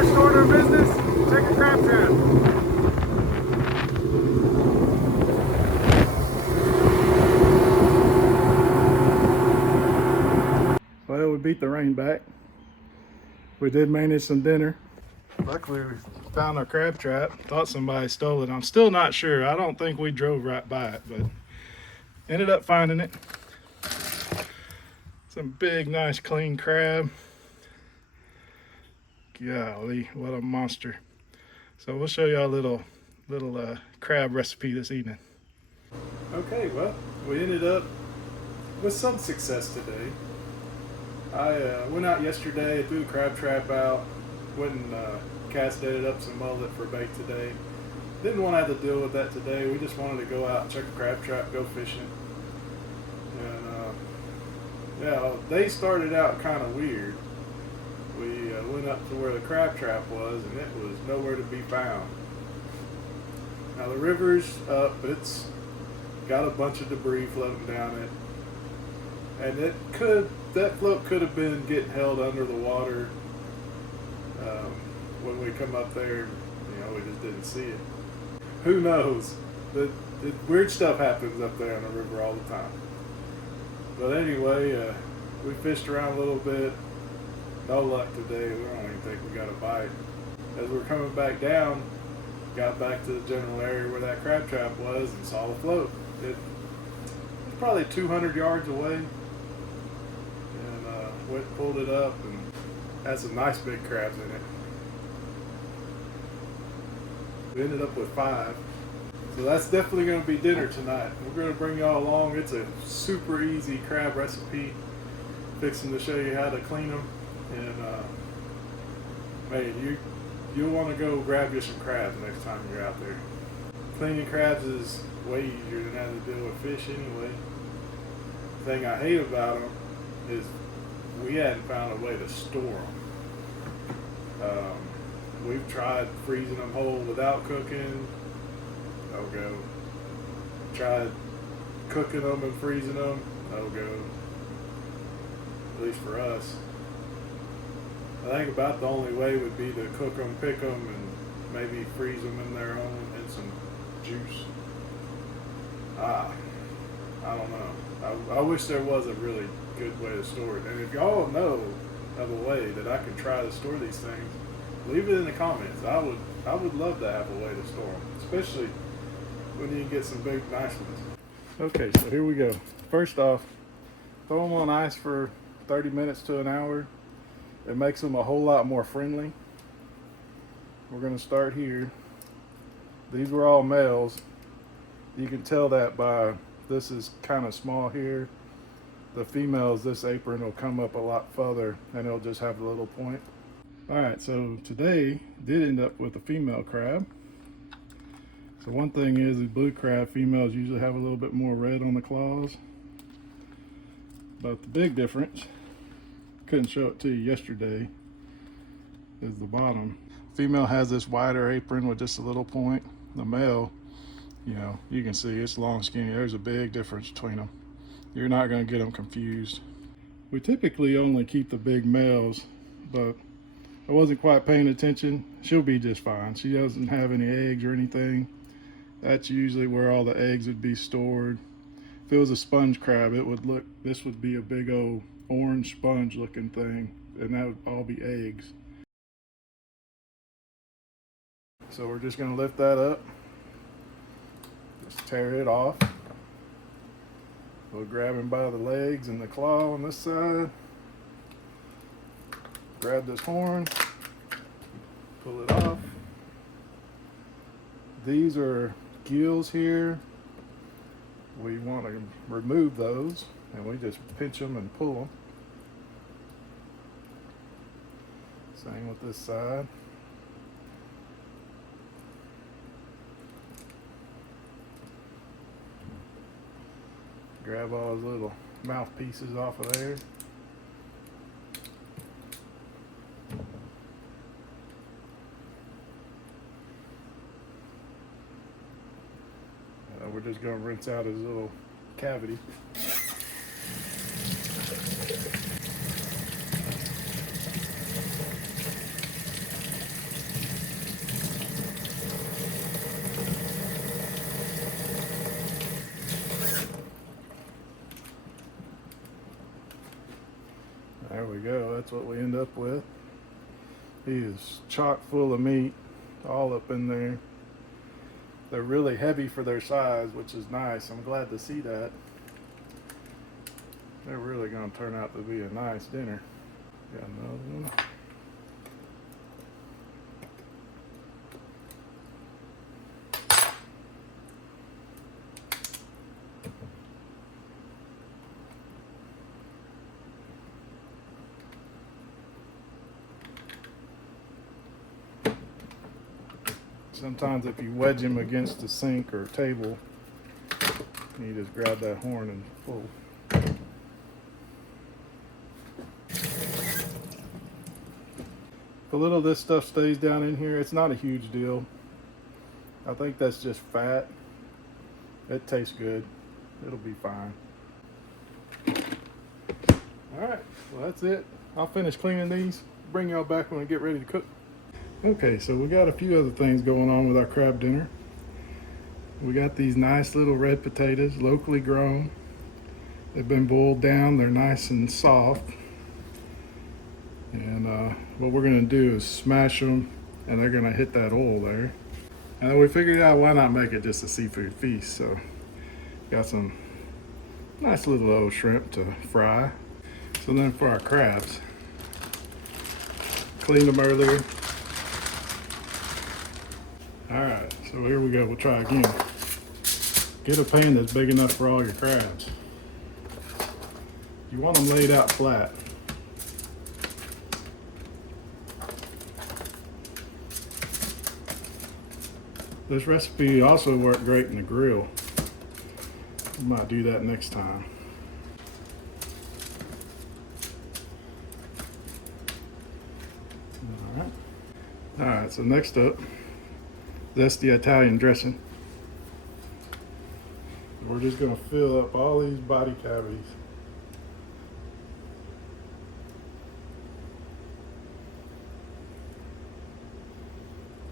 First order of business, check a crab trap. Well, we beat the rain back. We did manage some dinner. Luckily, we found our crab trap. Thought somebody stole it. I'm still not sure. I don't think we drove right by it, but ended up finding it. Some big, nice, clean crab. Golly, what a monster. So we'll show you a little crab recipe this evening. Okay, well, we ended up with some success today. I went out yesterday, threw the crab trap out, went and casted up some mullet for bait today. Didn't want to have to deal with that today. We just wanted to go out, check a crab trap, go fishing. And yeah, they started out kind of weird. We went up to where the crab trap was, and it was nowhere to be found. Now the river's up, it's got a bunch of debris floating down it, and that float could have been getting held under the water when we come up there. You know, we just didn't see it. Who knows? The weird stuff happens up there on the river all the time. But anyway, we fished around a little bit. No luck today. We don't even think we got a bite. As we're coming back down, got back to the general area where that crab trap was and saw the float. It was probably 200 yards away, and went and pulled it up and had some nice big crabs in it. We ended up with 5. So that's definitely going to be dinner tonight. We're going to bring y'all along. It's a super easy crab recipe. Fixing to show you how to clean them. And man, you'll want to go grab you some crabs next time you're out there. Cleaning crabs is way easier than having to deal with fish anyway. The thing I hate about them is we hadn't found a way to store them. We've tried freezing them whole without cooking. No go. Tried cooking them and freezing them. No go. At least for us. I think about the only way would be to cook them, pick them, and maybe freeze them in their own and some juice. I don't know. I wish there was a really good way to store it. And if y'all know of a way that I can try to store these things, leave it in the comments. I would love to have a way to store them, especially when you can get some big, nice ones. Okay, so here we go. First off, throw them on ice for 30 minutes to an hour. It makes them a whole lot more friendly. We're going to start here. These were all males. You can tell that by this is kind of small here. The females, this apron will come up a lot further and it'll just have a little point. Alright, so today did end up with a female crab. So one thing is the blue crab females usually have a little bit more red on the claws. But the big difference, couldn't show it to you yesterday, is the bottom. Female has this wider apron with just a little point. The male, you know, you can see it's long, skinny. There's a big difference between them. You're not going to get them confused. We typically only keep the big males, but I wasn't quite paying attention. She'll be just fine. She doesn't have any eggs or anything. That's usually where all the eggs would be stored. If it was a sponge crab, it would look, this would be a big old orange sponge looking thing, and that would all be eggs. So we're just going to lift that up, just tear it off. We'll grab him by the legs and the claw on this side, grab this horn, pull it off. These are gills here. We want to remove those, and we just pinch them and pull them. Same with this side. Grab all those little mouthpieces off of there. We're just going to rinse out his little cavity. we go. That's what we end up with. He is chock full of meat, all up in there. They're really heavy for their size, which is nice. I'm glad to see that. They're really going to turn out to be a nice dinner. Got another one. Sometimes if you wedge him against the sink or table, you just grab that horn and pull. If a little of this stuff stays down in here, it's not a huge deal. I think that's just fat. It tastes good. It'll be fine. Alright, well that's it. I'll finish cleaning these. Bring y'all back when I get ready to cook. Okay, so we got a few other things going on with our crab dinner. We got these nice little red potatoes, locally grown. They've been boiled down, they're nice and soft. And what we're gonna do is smash them and they're gonna hit that oil there. And then we figured out why not make it just a seafood feast. So got some nice little old shrimp to fry. So then for our crabs, cleaned them earlier. Alright, so here we go, we'll try again. Get a pan that's big enough for all your crabs. You want them laid out flat. This recipe also worked great in the grill. We might do that next time. Alright, so next up, that's the Italian dressing. We're just going to fill up all these body cavities.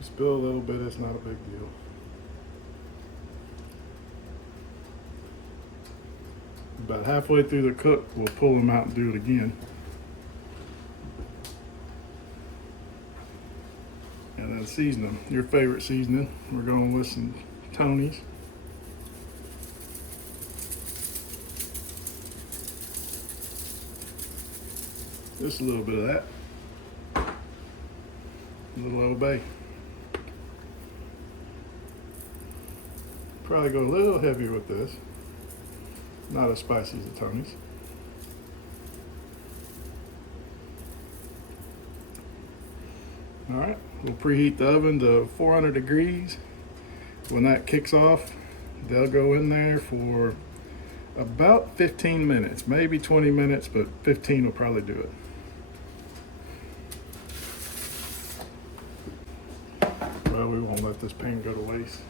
Spill a little bit, it's not a big deal. About halfway through the cook, we'll pull them out and do it again. And then season them. Your favorite seasoning. We're going with some Tony's. Just a little bit of that. A little Old Bay. Probably go a little heavier with this. Not as spicy as the Tony's. All right, we'll preheat the oven to 400 degrees. When that kicks off, they'll go in there for about 15 minutes, maybe 20 minutes, but 15 will probably do it. Well, we won't let this pan go to waste.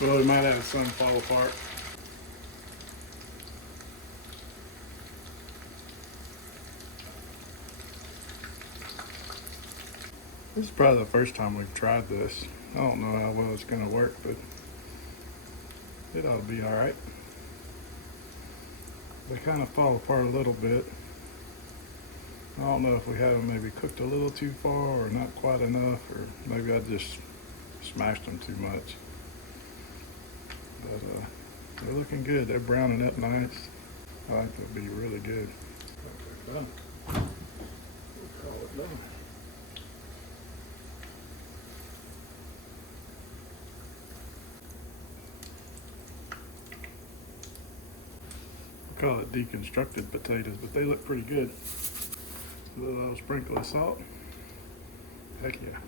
Well, we might have some fall apart. This is probably the first time we've tried this. I don't know how well it's going to work, but it ought to be all right. They kind of fall apart a little bit. I don't know if we had them maybe cooked a little too far or not quite enough, or maybe I just smashed them too much. But they're looking good. They're browning up nice. I think they'll be really good. Okay, done. We'll call it done. Call it deconstructed potatoes, but they look pretty good. A little sprinkle of salt. Heck yeah.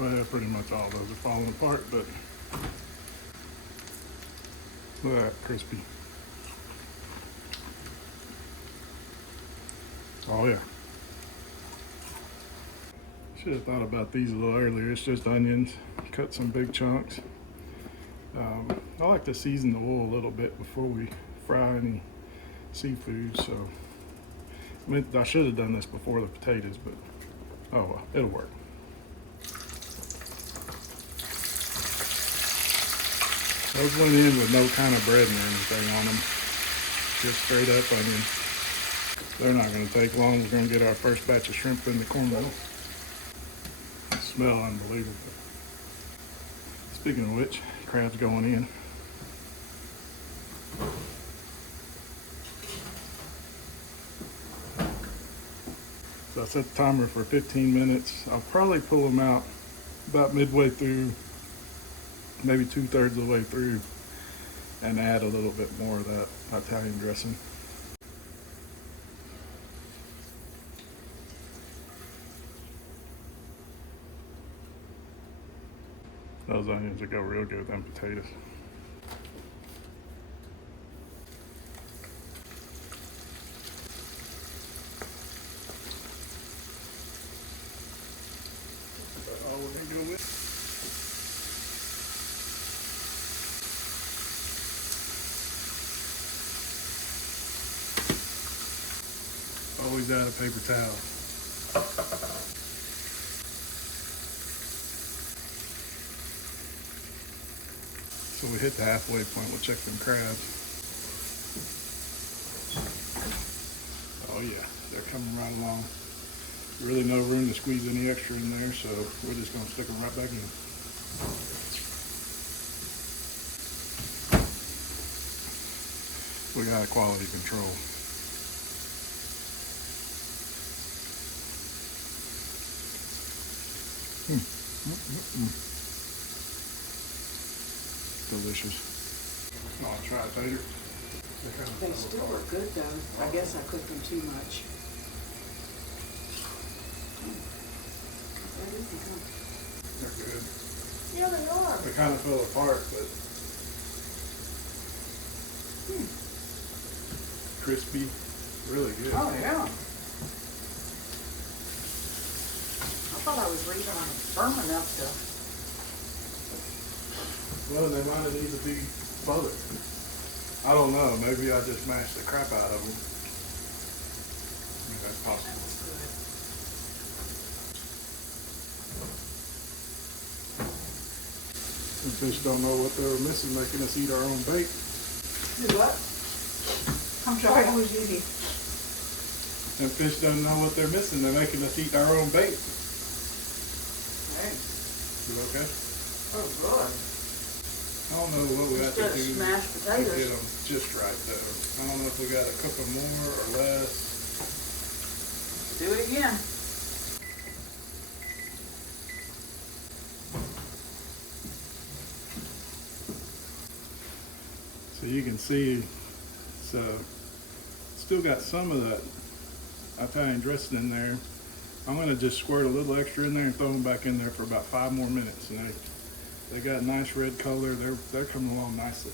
Well, pretty much all those are falling apart, but look at that, crispy. Oh yeah. Should have thought about these a little earlier. It's just onions, cut some big chunks. I like to season the oil a little bit before we fry any seafood, so I should have done this before the potatoes, but oh well, it'll work. Those went in with no kind of bread or anything on them, just straight up onion. They're not going to take long. We're going to get our first batch of shrimp in the cornmeal. They smell unbelievable. Speaking of which, crab's going in. So I set the timer for 15 minutes. I'll probably pull them out about midway through, maybe 2/3 of the way through, and add a little bit more of that Italian dressing. Those onions will go real good with them potatoes. That's all we're gonna go with. Always add a paper towel. So we hit the halfway point. We'll check them crabs. Oh yeah, they're coming right along. Really no room to squeeze any extra in there, so we're just gonna stick them right back in. We got quality control. Delicious. Oh, I'll try it later. They still look good though. I guess I cooked them too much. They're good. Yeah, they are. They kind of fell apart, but crispy, really good. Oh yeah. I thought I was reading on it firm enough to. Well, they might need to be bothered. I don't know. Maybe I just mashed the crap out of them. I think that's possible. That's good. The fish don't know what they were missing, making us eat our own bait. Do what? I'm sorry, who's eating? And fish don't know what they're missing. They're making us eat our own bait. Hey. You okay? Oh, good. I don't know what we have to Instead of do smashed to potatoes. get them just right, though. I don't know if we got to cook them more or less. Do it again. So you can see, so still got some of that Italian dressing in there. I'm gonna just squirt a little extra in there and throw them back in there for about 5 more minutes. And they got a nice red color. They're coming along nicely.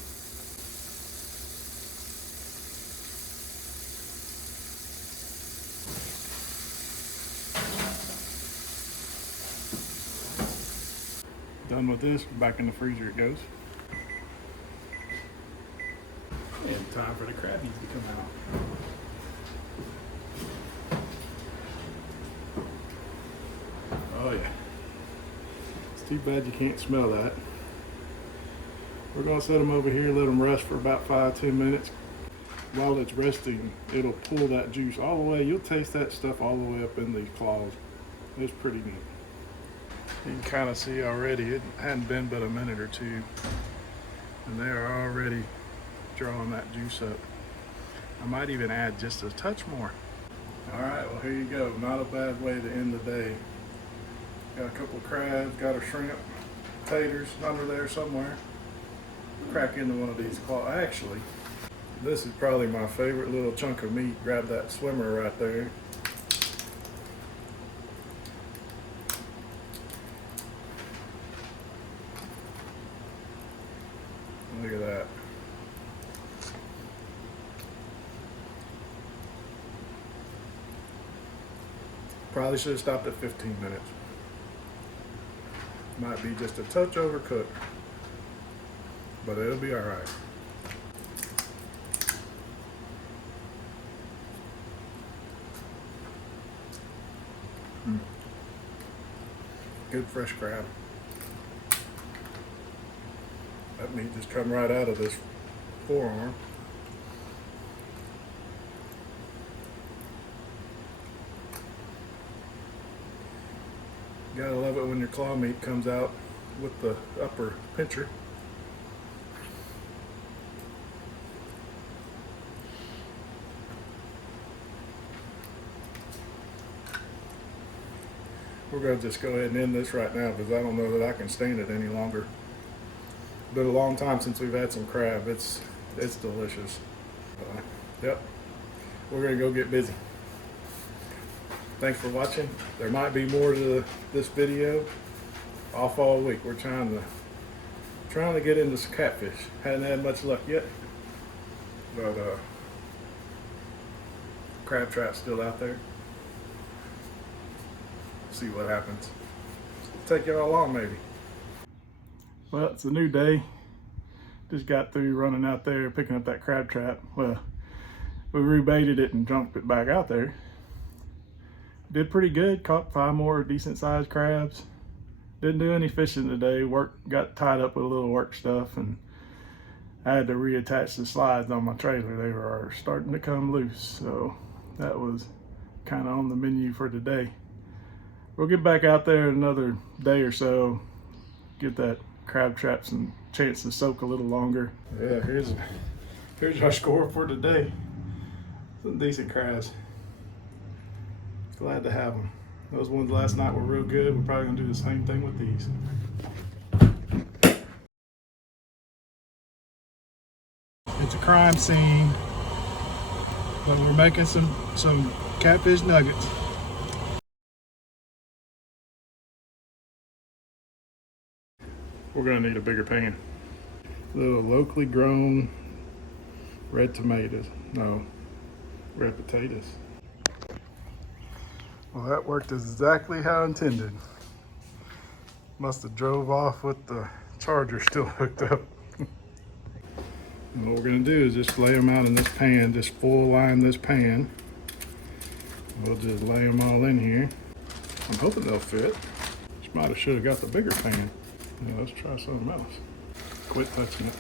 Done with this, back in the freezer it goes. And time for the crabbies to come out. Oh yeah. It's too bad you can't smell that. We're gonna set them over here, let them rest for about 5-10 minutes. While it's resting, it'll pull that juice all the way. You'll taste that stuff all the way up in these claws. It's pretty neat. You can kind of see already, it hadn't been but a minute or two, and they are already drawing that juice up. I might even add just a touch more. All right, well here you go. Not a bad way to end the day. Got a couple of crabs, got a shrimp, taters under there somewhere. Crack into one of these claws. Actually, this is probably my favorite little chunk of meat. Grab that swimmer right there. Look at that. Probably should have stopped at 15 minutes. Might be just a touch overcooked, but it'll be all right. Good fresh crab. That meat just come right out of this forearm. Gotta love it when your claw meat comes out with the upper pincher. We're going to just go ahead and end this right now because I don't know that I can stand it any longer. Been a long time since we've had some crab. It's delicious. Yep, we're going to go get busy. Thanks for watching. There might be more to this video. Off all week. We're trying to get into some catfish. Hadn't had much luck yet, but crab trap's still out there. See what happens. Take y'all along maybe. Well, it's a new day. Just got through running out there picking up that crab trap. Well, we rebaited it and dumped it back out there. Did pretty good. Caught 5 more decent sized crabs. Didn't do any fishing today. Work got tied up with a little work stuff, and I had to reattach the slides on my trailer. They were starting to come loose, so that was kind of on the menu for today. We'll get back out there another day or so, get that crab trap some chance to soak a little longer. Yeah, here's our score for today. Some decent crabs. Glad to have them. Those ones last night were real good. We're probably gonna do the same thing with these. It's a crime scene, but we're making some catfish nuggets. We're gonna need a bigger pan. Little locally grown red tomatoes. No, red potatoes. Well, that worked exactly how intended. Must have drove off with the charger still hooked up. And what we're gonna do is just lay them out in this pan, just full line this pan. We'll just lay them all in here. I'm hoping they'll fit. Just might have should have got the bigger pan. Yeah, let's try something else. Quit touching it.